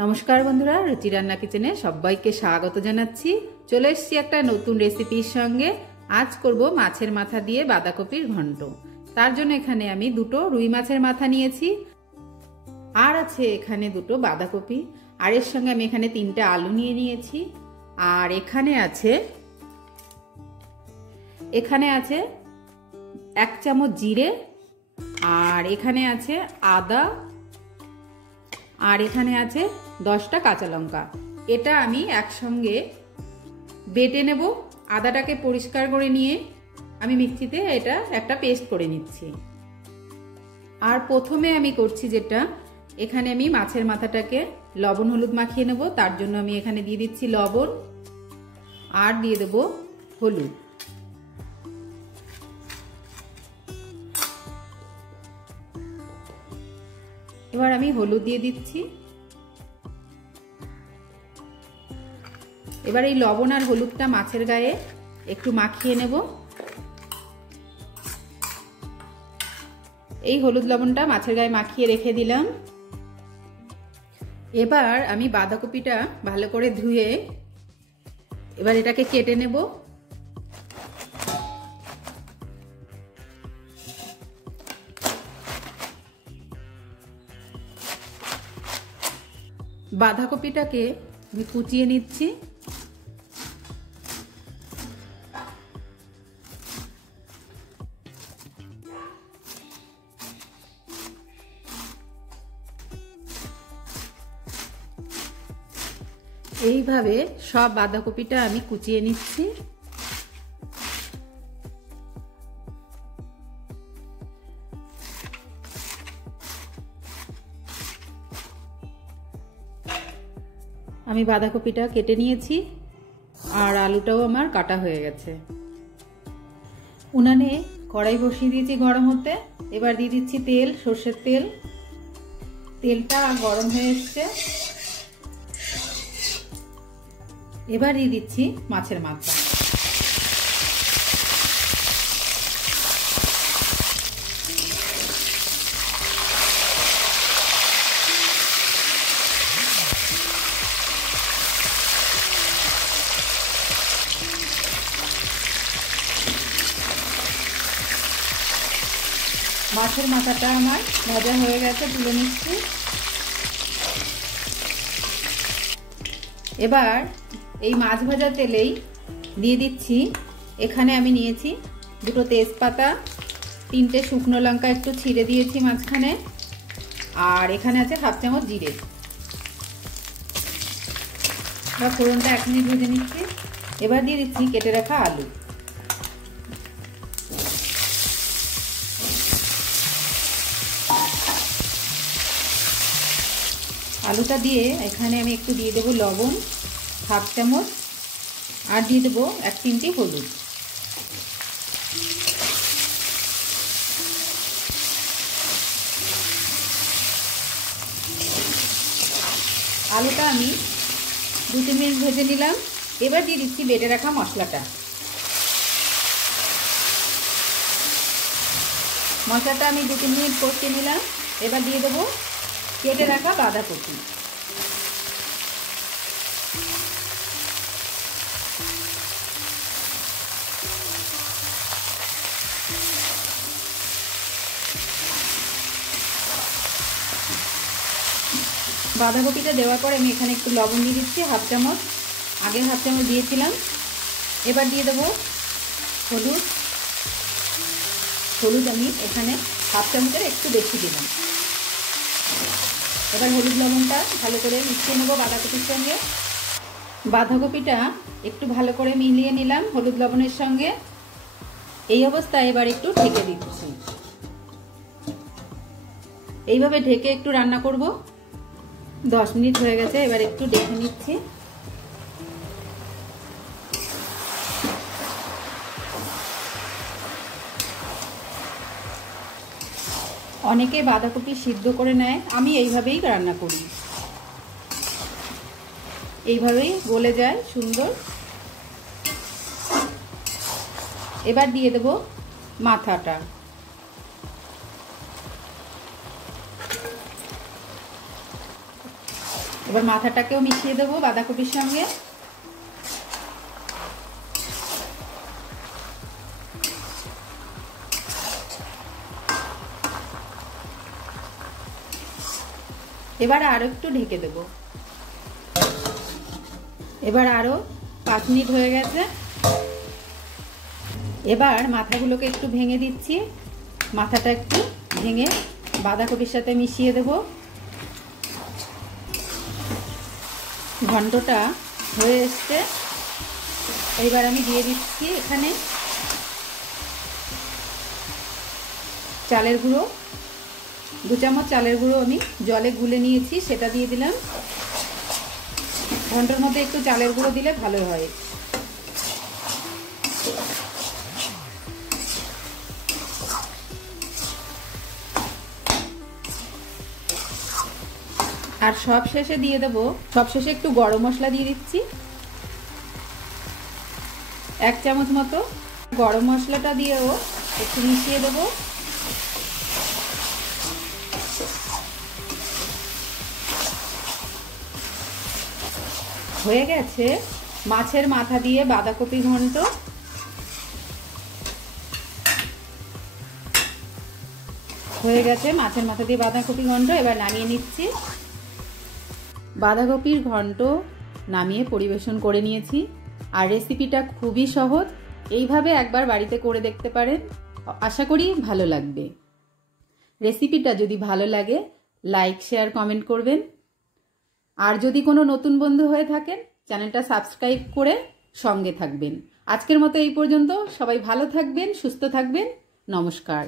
नमस्कार बंधुरा रुचि रान्ना किचेने सबाइके स्वागत जानाच्छि। चले एसेछि एकटा नतून रेसिपिर संगे। आज करब माछेर माथा दिए बाँधाकपिर घन्ट। तार जोन्नो एखाने आमि दुटो रुई माछेर माथा नियेछि आर आछे एखाने दुटो बाँधाकपि आर एर संगे आमि एखाने 3टा आलू निये नियेछि आर एखाने आछे 1 चामच जिरे आर एखाने आछे आदा और एखाने आछे 10टा काँचा लंका। एटा आमी एकसंगे बेटे नेब। आदाटाके परिष्कार करे निये आमी मिक्सिते एटा एकटा पेस्ट करे निচ্ছি। और प्रथमे आमी करछि जेटा एखाने आमी माछेर माथाटाके लवण हलुद माखिये नेब। तार जोन्नो आमी एखाने दिये दिচ্ছি लवण और दिये देब हलुद। এবার আমি হলুদ দিয়ে দিচ্ছি। এবার এই লবণ আর হলুদটা মাছের গায়ে একটু মাখিয়ে নেব। এই হলুদ লবণটা মাছের গায়ে মাখিয়ে রেখে দিলাম। এবার আমি বাঁধাকপিটা ভালো করে ধুয়ে এবার এটাকে কেটে নেব। বাঁধাকপিটাকে আমি কুচিয়ে নিচ্ছি। এইভাবে সব বাঁধাকপিটা আমি কুচিয়ে নিচ্ছি। আমি বাঁধাকপিটা কেটে নিয়েছি আর আলুটাও আমার কাটা হয়ে গেছে। উনানে কড়াই বসিয়ে দিয়েছি গরম হতে। এবার দিয়ে দিচ্ছি তেল, সরষের তেল। তেলটা গরম হয়ে এসেছে। এবার দিয়ে দিচ্ছি মাছের মাথা। মাছের মাথাটা আমার ভাজা হয়ে গেছে, তুলে নিচ্ছি। এবার এই মাছ ভাজা তেলেই দিয়ে দিচ্ছি, এখানে আমি নিয়েছি দুটো তেজপাতা, 3টে শুকনো লঙ্কা একটু ছিঁড়ে দিয়েছি মাঝখানে, আর এখানে আছে 1/2 চামচ জিরে। ফোড়নটা 1 মিনিট ভেজে নিচ্ছি। এবার দিয়ে দিচ্ছি কেটে রাখা আলু। আলুটা দিয়ে এখানে আমি একটু দিয়ে দেবো লবণ 1/2 চামচ আর দিয়ে দেবো 1 চিমটি হলুদ। আলুটা আমি 2-3 মিনিট ভেজে নিলাম। এবার দিয়ে দিচ্ছি বেটে রাখা মশলাটা। মশলাটা আমি 2-3 মিনিট কষিয়ে নিলাম। এবার দিয়ে দেবো কেটে রাখা বাঁধাকপি। বাঁধাকপিটা দেওয়ার পরে আমি এখানে একটু লবণ দিয়ে দিচ্ছি 1/2 চামচ। আগে 1/2 চামচ দিয়েছিলাম। এবার দিয়ে দেবো হলুদ। হলুদ আমি এখানে 1/2 চামচের একটু বেশি দিলাম। এবার হলুদ লবণটা ভালো করে মিশিয়ে নেব বাঁধাকপির সঙ্গে। বাঁধাকপিটা একটু ভালো করে মিলিয়ে নিলাম হলুদ লবণের সঙ্গে। এই অবস্থায় এবার একটু ঢেকে দিচ্ছি। এইভাবে ঢেকে একটু রান্না করব। 10 মিনিট হয়ে গেছে। এবার একটু দেখে নিচ্ছি। অনেকে বাঁধাকপি সিদ্ধ করে নেয়, আমি এইভাবেই রান্না করি। এইভাবেই গলে যায় সুন্দর। এবার দিয়ে দেব মাথাটা। এবার মাথাটাকেও মিশিয়ে দেবো বাঁধাকপির সঙ্গে। এবার আরো একটু ঢেকে দেব। এবার আরো 5 মিনিট হয়ে গেছে। এবার মাথাগুলোকে একটু ভেঙে দিচ্ছি। মাথাটা একটু ভেঙে বাঁধাকপির সাথে মিশিয়ে দেব। ঘন্টটা হয়ে এসছে। এবার আমি দিয়ে দিচ্ছি এখানে চালের গুঁড়ো। 2 চামচ চালের গুঁড়ো আমি জলে গুলে নিয়েছি, সেটা দিয়ে দিলাম। ঘন্টার মধ্যে একটু চালের গুঁড়ো দিলে ভালো হয়। আর সব শেষে দিয়ে দেবো, সব শেষে একটু গরম মশলা দিয়ে দিচ্ছি 1 চামচ মতো। গরম মশলাটা দিয়েও একটু মিশিয়ে দেবো। হয়ে গেছে মাছের মাথা দিয়ে বাঁধাকপি ঘন্ট। হয়ে গেছে মাছের মাথা দিয়ে বাঁধাকপি ঘন্ট। এবার নামিয়ে নিচ্ছি। বাঁধাকপির ঘন্ট নামিয়ে পরিবেশন করে নিয়েছি। আর রেসিপিটা খুবই সহজ, এইভাবে একবার বাড়িতে করে দেখতে পারেন, আশা করি ভালো লাগবে। রেসিপিটা যদি ভালো লাগে লাইক শেয়ার কমেন্ট করবেন। আর যদি কোনো নতুন বন্ধু হয়ে থাকেন চ্যানেলটা সাবস্ক্রাইব করে সঙ্গে থাকবেন। আজকের মতো এই পর্যন্ত। সবাই ভালো থাকবেন, সুস্থ থাকবেন। নমস্কার।